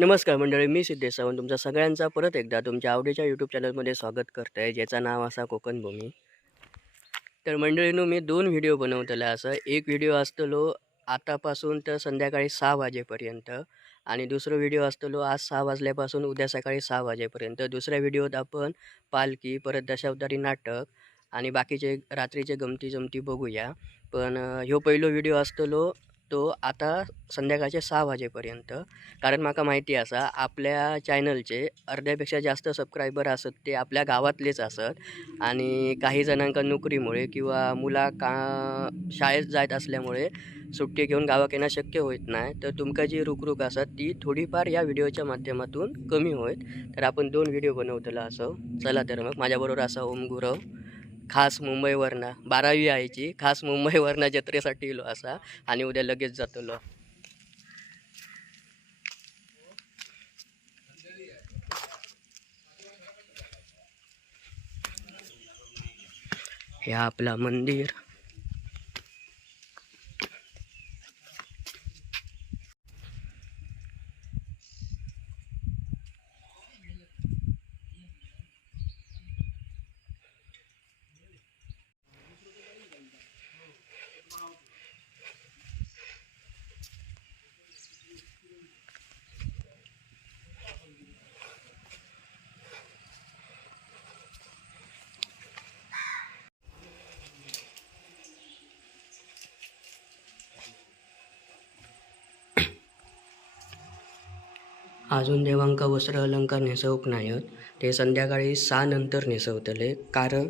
नमस्कार मंडळी मी सिद्धेश सावंत तुमचा सगळ्यांचा परत एकदा तुमच्या आवडीच्या यूट्यूब चॅनलमध्ये स्वागत करत आहे ज्याचं नाव असा कोकणभूमी तर मंडळीनं मी दोन व्हिडिओ बनवतले असं एक व्हिडिओ असतलो आतापासून तर संध्याकाळी सहा वाजेपर्यंत आणि दुसरं व्हिडिओ असतलो आज सहा वाजल्यापासून उद्या सकाळी सहा वाजेपर्यंत. दुसऱ्या व्हिडिओत आपण पालखी परत दशावतारी नाटक आणि बाकीचे रात्रीचे गमती जमती बघूया. पण ह्यो पहिलो व्हिडिओ असतलो तो आता संध्याकाळचे सहा वाजेपर्यंत. कारण माका माहिती असा आपल्या चॅनलचे अर्ध्यापेक्षा जास्त सबस्क्रायबर असत ते आपल्या गावातलेच असत. आणि काही जणांका नोकरीमुळे किंवा मुला का शाळेत जात असल्यामुळे सुट्टी घेऊन गावात येणं शक्य होत नाही. तर तुमका जी रुकरुक असत ती थोडीफार या व्हिडिओच्या माध्यमातून कमी होईल. तर आपण दोन व्हिडिओ बनवतला असं. चला तर मग माझ्याबरोबर असा ओम गुरव. खास मुंबईवरनं. बारावी आयची खास मुंबईवरनं जत्रेसाठी येलो असा. आणि उद्या लगेच जातलो. हे आपला मंदिर. अजून देवांका वस्त्र अलंकार नेसवूक नाहीत. ते संध्याकाळी सहा नंतर नेसवतले कारण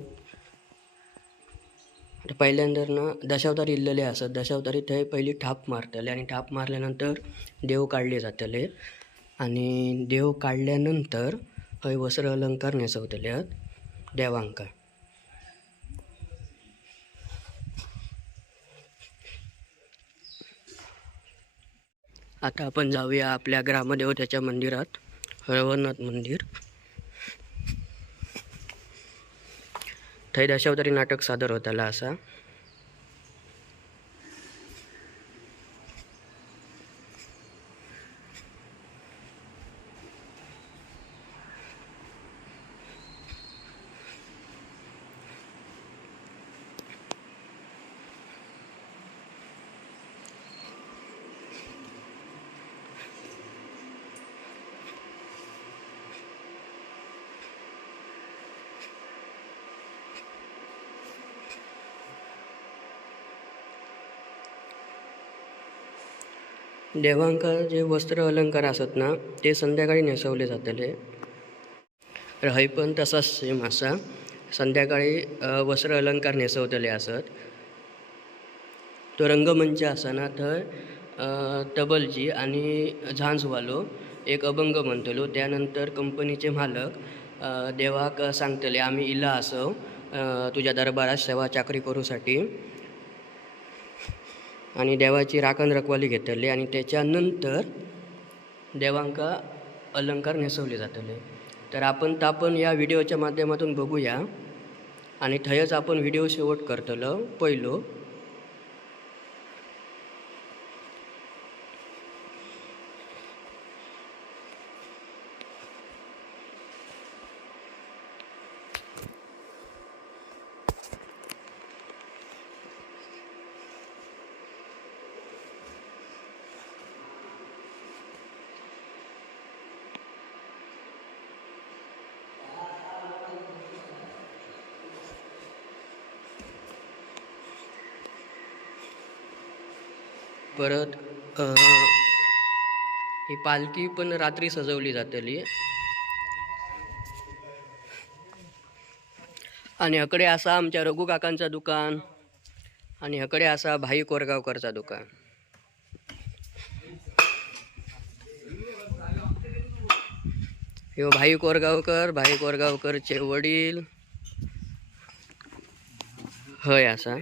पहिल्यांदर ना दशावतारी इल्लेले असत. दशावतारी थंय पहिली थाप मारतले आणि थाप मारल्यानंतर देव काढले जातले. आणि देव काढल्यानंतर हय वस्त्र अलंकार नेसवतले देवांका. आता आपण जाऊया आपल्या ग्रामदेवतेच्या मंदिरात रवनाथ मंदिर. थंय दशावतारी नाटक सादर होताला असा. देवांका जे वस्त्र अलंकार असत ना ते संध्याकाळी नेसवले जातले. रहय हय पण तसाच सेम असा. संध्याकाळी वस्त्र अलंकार नेसवतले असत. तो रंगमंच असताना थंय तबलजी आणि झांजवालो एक अभंग म्हणतलो. त्यानंतर कंपनीचे मालक देवाक सांगतले आम्ही इला असो तुझ्या दरबारात सेवा चाकरी करूसाठी. आणि देवाची राखण रखवाली घेतली आणि त्याच्यानंतर देवांका अलंकार नेसवले जातले. तर आपण तापण या व्हिडिओच्या माध्यमातून बघूया. आणि थंयच आपण व्हिडिओ शेवट करतलो पहिलो परत ही पालखी पण रात्री सजवली जातली. आणि हकडे असा आमच्या रघु काकांचा दुकान आणि हकडे असा भाई कोरगावकरचा दुकान. ह्यो भाई कोरगावकर भाई कोरगावकरचे वडील. हय असा.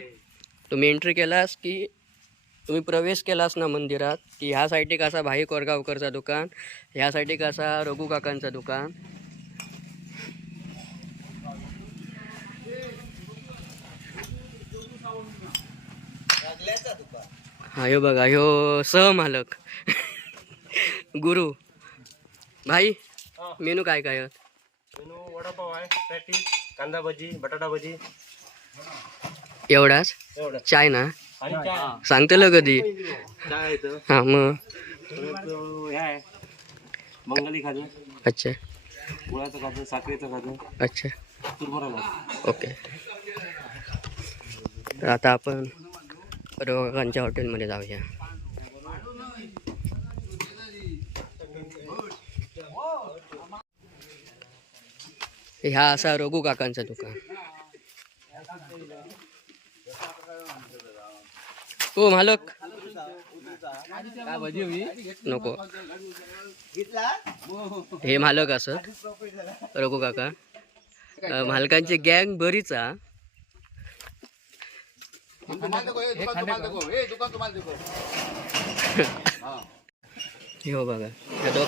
तुम्ही एंट्री केलास की तुम्ही प्रवेश केलास ना मंदिरात की ह्या साईडीक असा भाई कोरगावकरचा दुकान ह्या साईडीक असा रघु काकांचं दुकान? हा ह्यो बघा ह्यो सहमालक. गुरु. भाई. मेनू काय काय? मेनू वडापाव आहे पॅटीस कांदा भजी बटाटा भजी. एवढाच? एवढं चाय ना? सांगतलं कधी. हां मग. बंगाली खाजं अच्छा. गुळाचं खाजं साखरेचं खाजं अच्छा. ओके. तर आता आपण रोगांच्या हॉटेलमध्ये जाऊया. ह्या असा रघु काकांचं दुकान. हो मालक. नको. हे मालक असत रघु काका. मालकांची गँग बरीच हा. हो बघा. हॅलो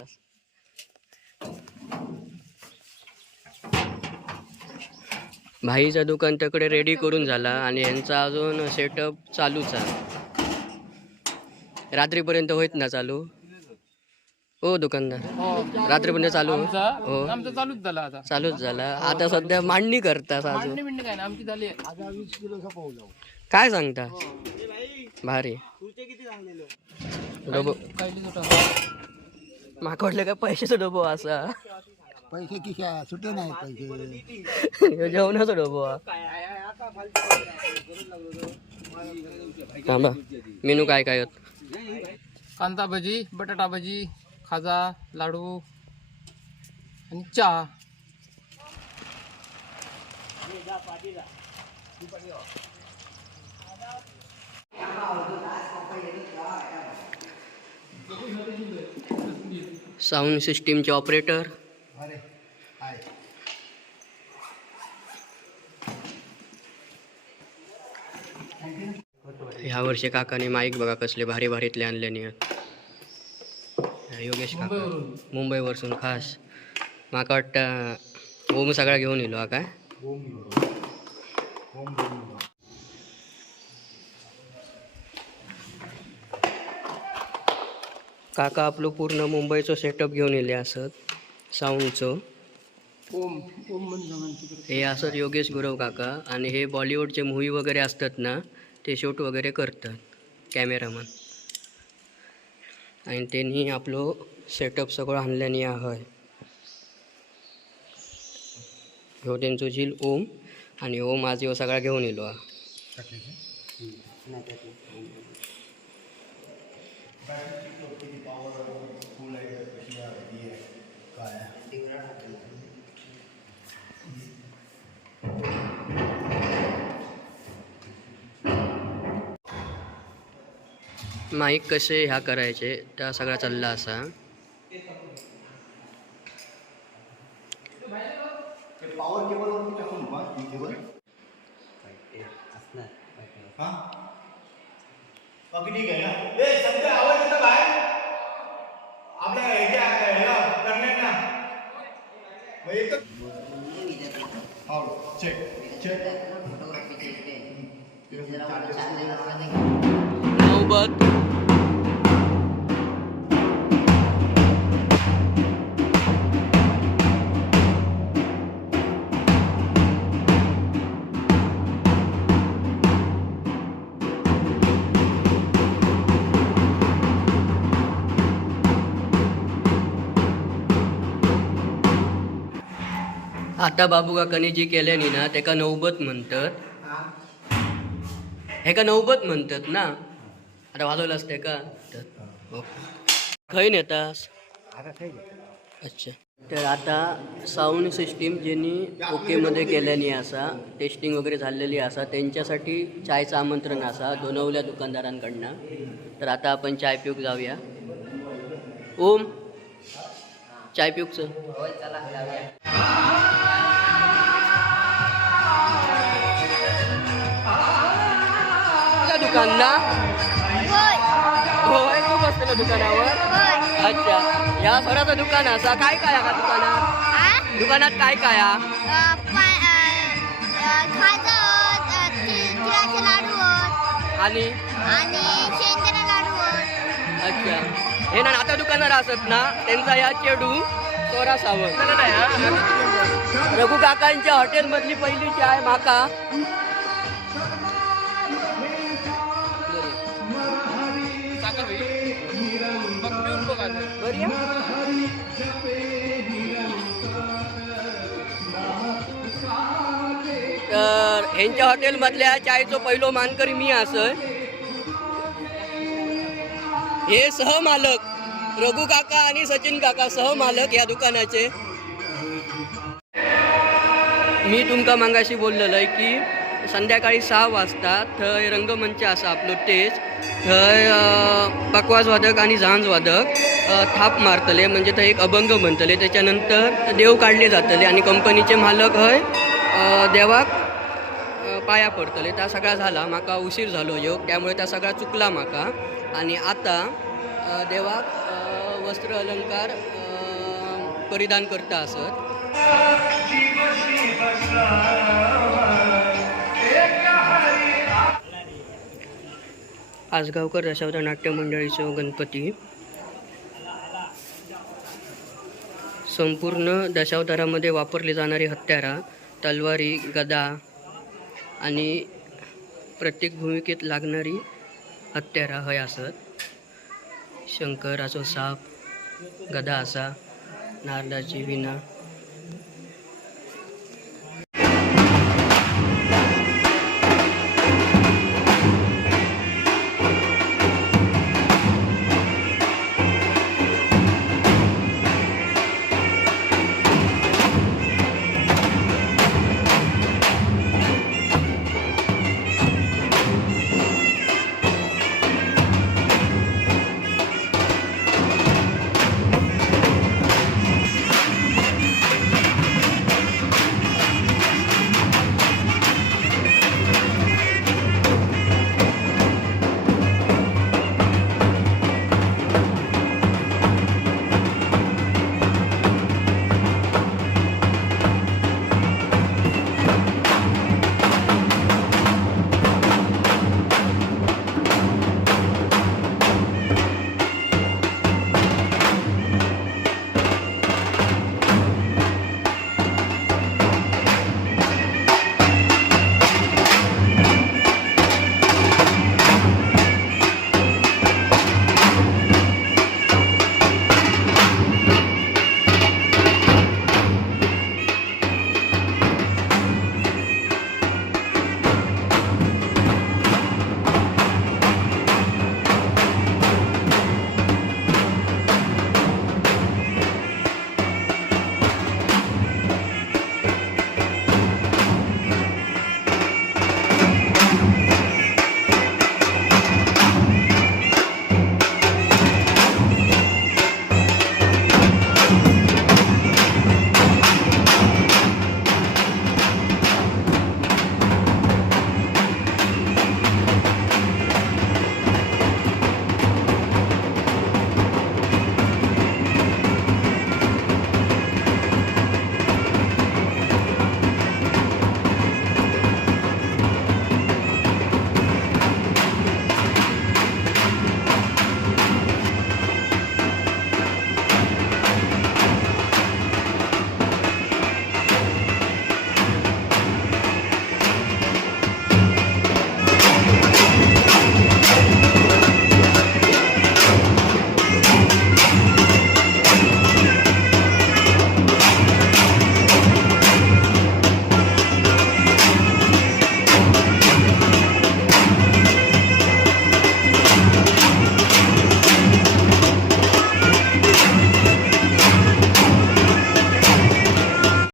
भाईचं दुकान तिकडे रेडी करून झाला आणि यांचा अजून सेटअप चालूच आहे. रात्रीपर्यंत होईत ना चालू? हो दुकानदार. रात्रीपर्यंत चालू? हो. आमचं चालूच झालं आता. चालूच झाला. आता सध्या मांडणी करता मांडणी बिंडणी काय ना आमची झाली. काय सांगता? भारी. डबो. पहिली सुटा माका वाटलं काय पैशाचा डबो असा? पैसे किशा सुटे नाही पैसे. जेवणाचा डबो. थांबा. मेनू काय काय आहेत? कांदा भजी बटाटा भजी खाजा लाडू आणि चहा. साऊंड सिस्टीमचे ऑपरेटर. ह्या वर्षी काकाने माईक बघा कसले भारी भारीतले आणल्याने. योगेश काका मुंबईवरसून खास. माका वाटतं ओम सगळा घेऊन येलो हा काय? काका आपलं पूर्ण मुंबईचं सेटअप घेऊन येले असत साऊंडचं ओम ओम हे असत योगेश गुरव काका आणि हे बॉलिवूडचे मूवी वगैरे असतात ना ते शूट वगैरे करतात कॅमेरामन. आणि त्यांनी आपलो सेटअप सगळं आणल्याने आहे. ह्यो त्यांचो झील ओम आणि ओम आज ह्यो सगळा घेऊन येलो हा. माईक कसे ह्या करायचे? त्या सगळा चालला असा. नौबत आता बाबू काकाने जी केल्यानी ना तेका नौबत म्हणतात. हेका नौबत म्हणतात ना? आता वाजवलं असते का? खंय नेतास अच्छा. तर आता साऊंड सिस्टीम ज्यांनी ओकेमध्ये केल्यानी असा टेस्टिंग वगैरे झालेली असा त्यांच्यासाठी चायचं आमंत्रण असा दोनवल्या दुकानदारांकडनं. तर आता आपण चाय पिऊक जाऊया. ओम चाय पिऊकचं. आपलं दुकानावर. अच्छा या स्वराचं दुकान असा. काय काय आहे का दुकानात? दुकानात काय काय हा? आणि? अच्छा. हे ना आता दुकानार असत ना त्यांचा या चेडू चोरा हा, तिकडून रघु काकांच्या हॉटेलमधली पहिली चाय माका. यांच्या हॉटेलमधल्या चायचो पहिलो मानकरी मी असं हे सहमालक रघु काका आणि सचिन काका सहमालक या दुकानाचे. मी तुमका मागाशी बोललेलो आहे की संध्याकाळी सहा वाजता थंय रंगमंच असा आपलो स्टेज थंय पकवाज वादक आणि झांज वादक थाप मारतले म्हणजे थंय एक अभंग म्हणतले. त्याच्यानंतर देव काढले जातले आणि कंपनीचे मालक हय देवाक पाया पडतले त्या सगळा झाला. म्हाका उशीर झालो योग त्यामुळे त्या सगळा चुकला म्हाका आणि आता देवाक वस्त्र अलंकार परिधान करता असत. आजगावकर दशावतार नाट्य मंडळीचो गणपती. संपूर्ण दशावतारामध्ये वापरली जाणारी हत्यारा तलवारी गदा आणि प्रत्येक भूमिकेत लागणारी हत्यारा हय असत. शंकराचो साप गदा असा नारदाची विना